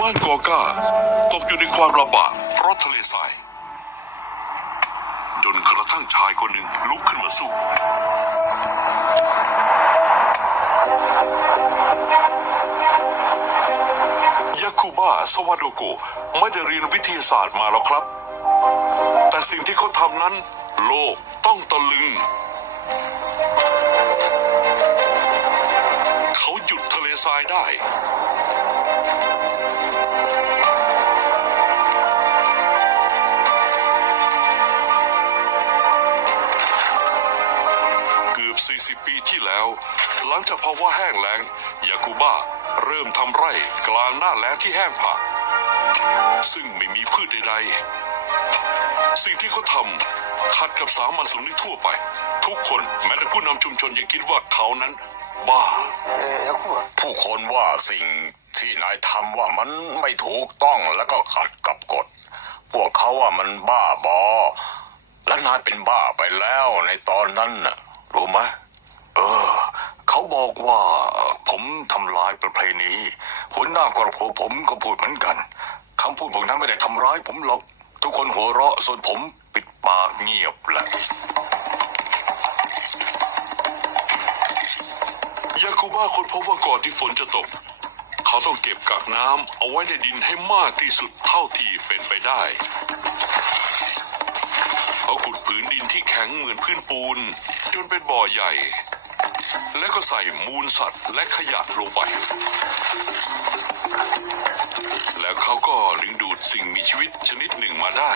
บ้านกอก้าตกอยู่ในความลำบากเพราะทะเลทราย จนกระทั่งชายคนหนึ่งลุกขึ้นมาสู้ยาคูบ้าสวาโดโกไม่ได้เรียนวิทยาศาสตร์มาแล้วครับ แต่สิ่งที่เขาทำนั้น โลกต้องตะลึง เขาหยุดทะเลทรายได้ บ 40 ปีที่แล้ว หลังจากภาวะแห้งแล้งยากูบ้าเริ่มทำไร่กลางหน้าแล้งที่แห้งผากซึ่งไม่มีพืชใดๆ สิ่งที่เขาทำขัดกับสามัญสำนึกทั่วไป ทุกคนแม้แต่ผู้นำชุมชนยังคิดว่าเขานั้น บ้า ผู้คนว่าสิ่งที่นายทำว่ามันไม่ถูกต้องแล้วก็ขัดกับกฎ พวกเขาว่ามันบ้าบอ และนายเป็นบ้าไปแล้วในตอนนั้นน่ะ รู้ไหมเออ เขาบอกว่าผมทำลายประเพณีหัวหน้ากรพผมก็พูดเหมือนกันคำพูดพวกนั้นไม่ได้ทำร้ายผมหรอก ทุกคนหัวเราะส่วนผมปิดปากเงียบแหละยาคูบ้าคนพบว่าก่อนที่ฝนจะตก เขาต้องเก็บกักน้ำเอาไว้ในดินให้มากที่สุดเท่าที่เป็นไปได้ เขาขุดผืนดินที่แข็งเหมือนพื้นปูน จนเป็นบ่อใหญ่ และก็ใส่มูลสัตว์และขยะลงไป แล้วเขาก็ดึงดูดสิ่งมีชีวิตชนิดหนึ่งมาได้